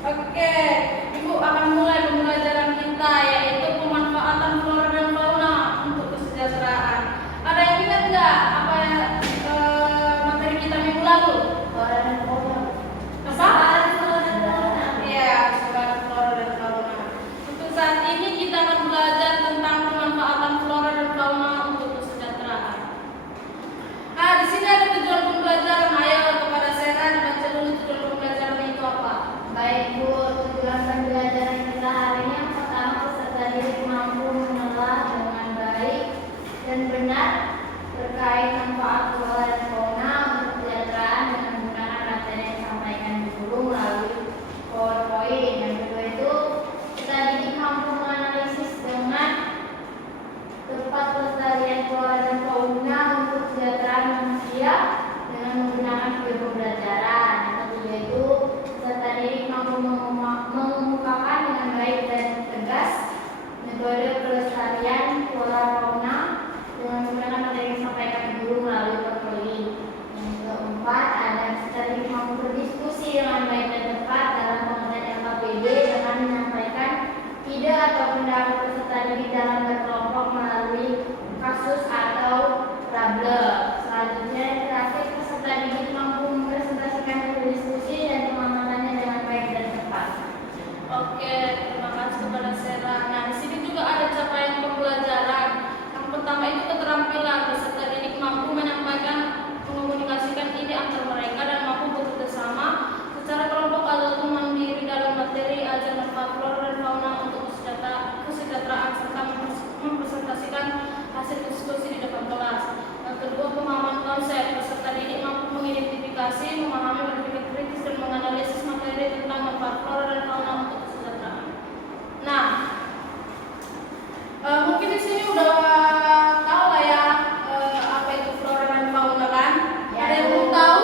Oke, Ibu akan mulai pembelajaran kita, yaitu pemanfaatan flora dan fauna untuk kesejahteraan. Ada yang ingat nggak apa materi kita minggu lalu? Flora dan fauna. Apa? Flora dan fauna. Iya, sebagai flora dan fauna. Untuk saat ini kita akan belajar tentang pemanfaatan flora dan fauna untuk kesejahteraan. Di sini ada tujuan pembelajaran. Ayo kepada Sera dibaca dulu tujuan pembelajaran itu apa? Baik Bu, tujuan pembelajaran kita hari ini yang pertama, peserta didik mampu mengelola dengan baik dan benar terkait manfaat flora dan fauna untuk kesejahteraan dengan menggunakan materi yang disampaikan di guru melalui PowerPoint. Yang kedua itu, peserta didik mampu menganalisis dengan tepat pelestarian flora dan fauna untuk kesejahteraan manusia dengan menggunakan video pembelajaran. Yang ketiga itu, peserta didik mampu mengemukakan dengan baik dan tegas metode pelestarian flora fauna dengan menggunakan materi yang disampaikan guru melalui PowerPoint. Yang keempat, ada peserta didik mampu berdiskusi dengan baik dan tepat dalam pengertian LKPD dengan menyampaikan ide atau pendapat peserta didik dalam berkelompok melalui kasus atau problem. Selanjutnya, yang terakhir, peserta didik mampu mempresentasikan hasil diskusi dan pemahamannya dengan baik dan tepat. Oke, terima kasih kepada Sera. Nah, di sini juga ada capaian pembelajaran. Yang pertama itu keterampilan peserta didik mampu menyampaikan, mengomunikasikan ide antar mereka dan mampu bekerja sama secara kelompok atau mandiri dalam materi ajar manfaat flora dan fauna untuk kesejahteraan serta mempresentasikan hasil diskusi di depan kelas. Yang kedua, pemahaman konsep peserta didik mampu mengidentifikasi, memahami, berpikir kritis dan menganalisis materi tentang manfaat flora dan fauna untuk kesejahteraan. Nah, mungkin di sini udah tahu lah ya apa itu flora dan fauna kan? Ya, Ada yang belum tahu?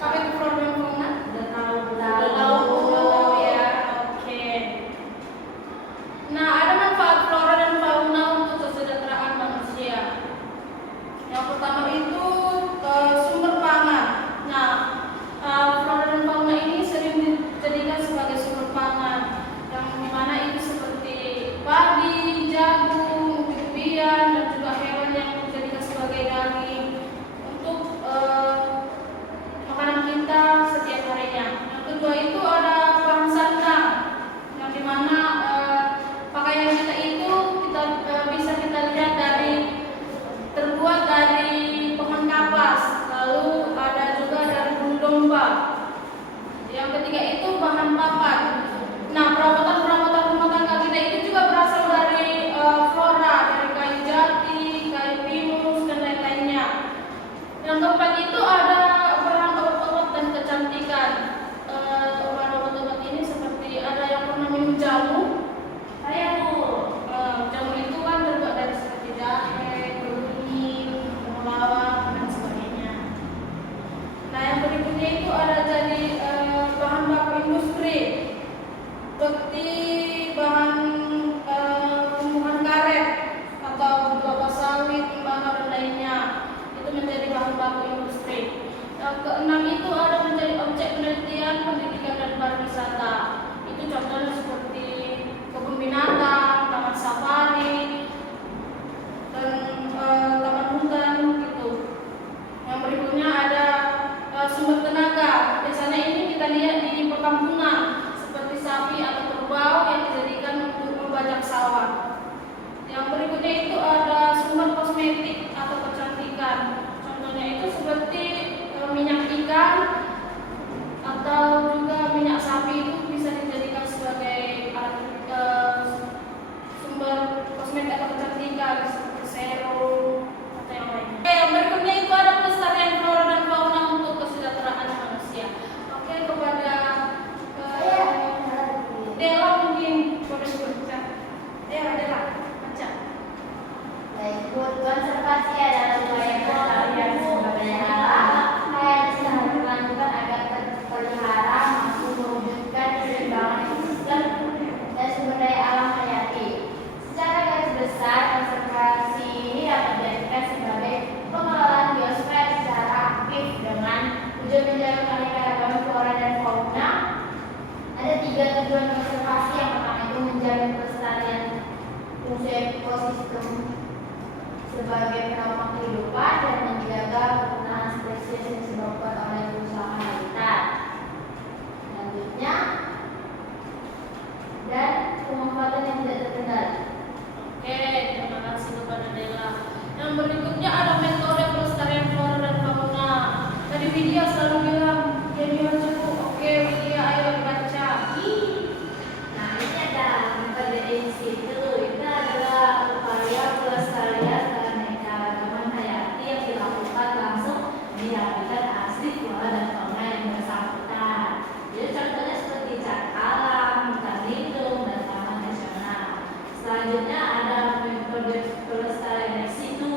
Apa itu flora dan fauna? Udah tahu, Udah tahu ya. Oke. Nah, ada manfaat flora dan fauna untuk kesejahteraan manusia. Yang pertama itu sumber pangan. Nah, flora dan fauna ini sering dijadikan sebagai sumber pangan, yang dimana itu seperti padi, jagung, umbi-umbian, dan juga hewan yang dijadikan sebagai daging untuk makanan kita setiap harinya. Yang kedua itu ada bahan sandang, yang dimana pakaian kita itu bisa kita lihat terbuat dari pohon kapas, lalu ada juga dari bulu domba. Yang ketiga itu bahan papan. Nah, perabotan rumah tangga kita itu juga berasal dari flora, dari kayu jati, kayu pinus, dan lain-lainnya. Yang keempat itu ada bahan obat-obat dan kecantikan. Bahan obat-obat ini seperti ada yang pernah minum jamu. Jamu itu kan terbuat dari seperti jahe, beringin, temulawak, dan sebagainya. Nah, yang berikutnya itu ada jadi bahan baku industri seperti bahan tumbuhan karet atau kelapa sawit, tembaga, dan lainnya. Itu menjadi bahan baku industri. Yang keenam itu ada menjadi objek penelitian, pendidikan, dan pariwisata. Itu contohnya seperti kebun binatang, taman safari, dan taman hutan gitu. Yang berikutnya ada sumber tenaga. Biasanya ini kita lihat di perkampungan seperti sapi atau kerbau yang dijadikan untuk membajak sawah. Yang berikutnya itu ada sumber kosmetik atau kecantikan. Contohnya itu seperti minyak ikan, sebagai penopang kehidupan dan menjaga kepunahan spesies yang disebabkan oleh kerusakan habitat. Selanjutnya, dan pemanfaatan yang tidak terkendali. Oke, terima kasih kepada Dela. Yang berikutnya ada metode pelestarian flora dan fauna. Tadi Widya selalu bilang, jadi baca buku. Oke, Widya, ayo baca. Nah, ini ada metode in situ. Itu adalah upaya pelestarian keanekaragaman hayati yang dilakukan langsung di habitat asli flora dan fauna yang bersangkutan. Jadi contohnya seperti cat alam, hutan lindung, dan taman nasional. Selanjutnya ada metode pelestarian ex situ.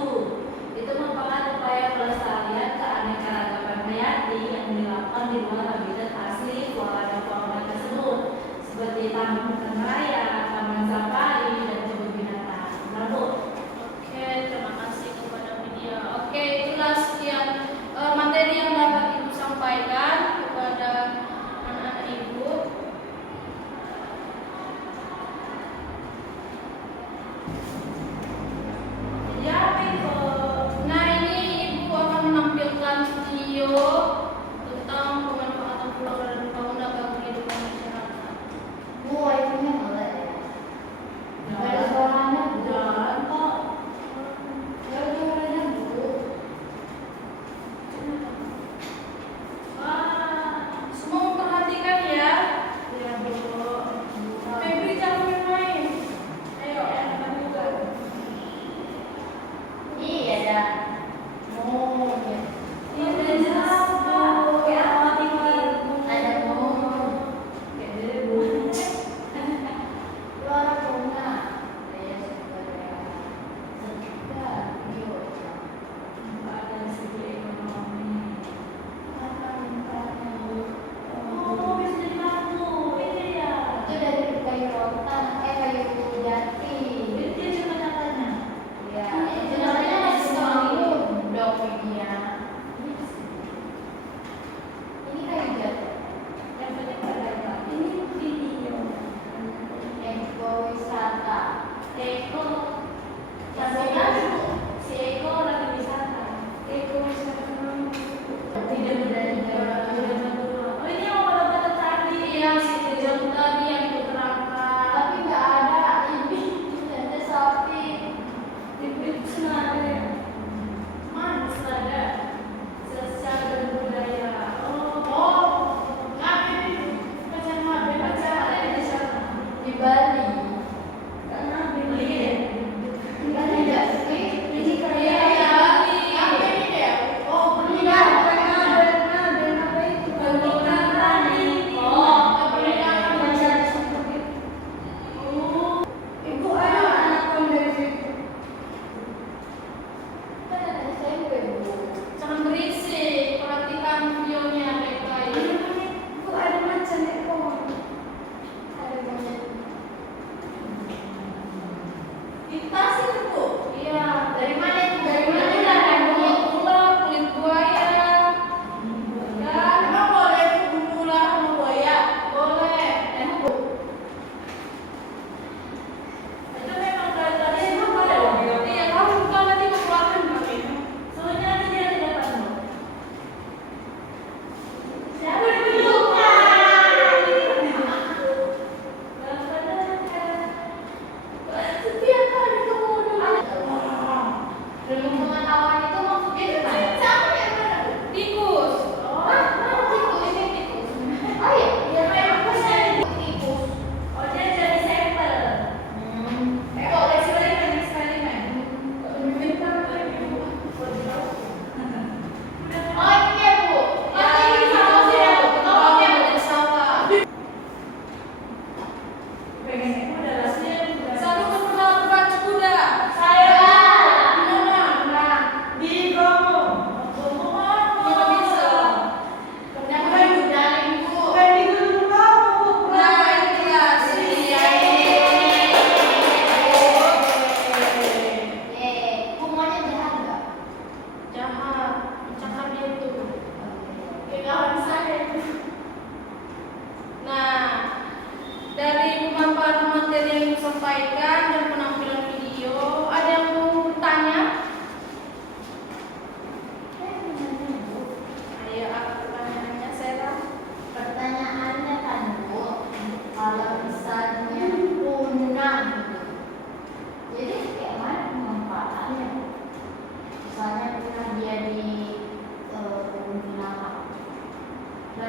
Itu merupakan upaya pelestarian keanekaragaman hayati yang dilakukan di luar habitat asli flora dan fauna tersebut, seperti taman hutan raya, taman safari, dan kebun binatang. Nah, Bu. Oke, terima kasih kepada Widya. Oke, itulah sekian materi yang dapat Ibu sampaikan kepada anak-anak Ibu. Ya, Ibu. Nah, ini Ibu akan menampilkan video tentang pemanfaatan flora dan fauna bagi kehidupan masyarakat. Bu, wifi-nya boleh.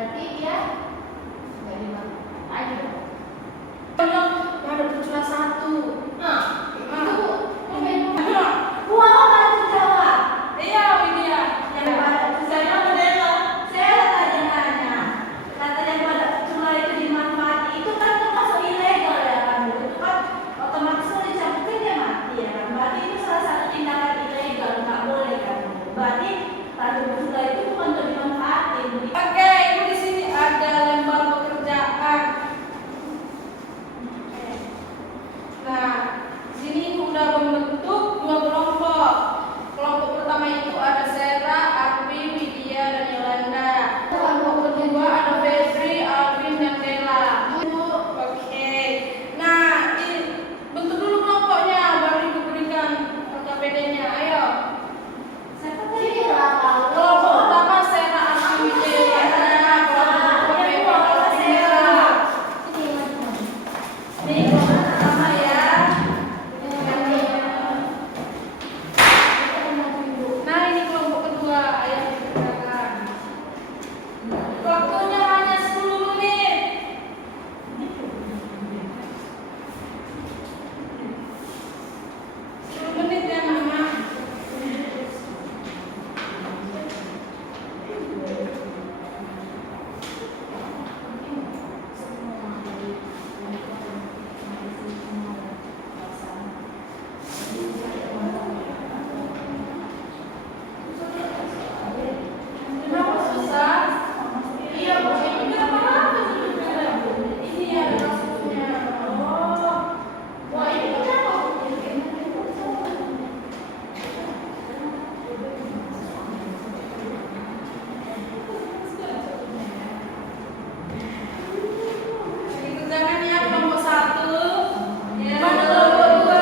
berarti dia nggak dimanfaatkan lagi. Kalau ada cuma satu. Nah, itu Bu. Iya. Wah, nggak terjawab. Iya, Widya. Yang pada saya model, saya tadi nanya, kata yang pada cuma itu dimanfaati itu kan termasuk ilegal ya kan, Bu? Itu kan otomatis kalau dicabutkan dia mati ya kan. Berarti itu salah satu tindakan ilegal, nggak boleh kan, Bu? Berarti tadi bersila itu bukan untuk dimanfaati, Bu. Oke, Ibu di sini ada lembar pekerjaan. Nah, di sini Ibu udah membentuk dua kelompok. Kelompok pertama itu ada Sera, Arfi, Widya, dan Yolanda. Kelompok kedua ada Febri, Alvin, dan Dela. Oke. Nah, bentuk dulu kelompoknya, baru Ibu berikan KPD-nya. Ayo. Siapa tadi berapa? Kelompok pertama Sera, Arfi, Widya, Yolanda. Kelompok kedua Febri, Alvin, Dela. Ini kelompok pertama ya. Nah, ini kelompok kedua yang dikerjakan. Waktunya hanya 10 menit. 10 menit ya, Mama. Kenapa susah? Iya, Bu. Ini apa-apa sebenarnya, Bu. Ini ada maksudnya. Oh. Wah, ini kenapa, Bu? Dikerjakan ya kelompok 1. Mana kelompok 2?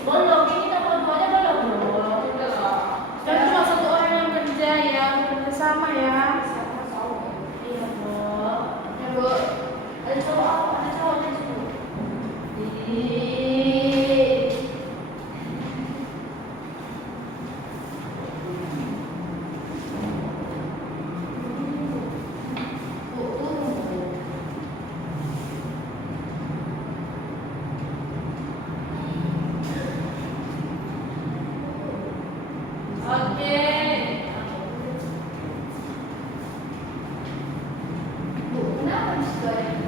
Belum, ini kelompoknya belum. Dan cuma satu orang yang kerja ya, kerja sama ya. Iya, Bu. Ya, Bu. Ada cowok apa? Ada cowoknya di situ. Ih. Bu, turun, Bu. Oke. Bu, kenapa di situ ada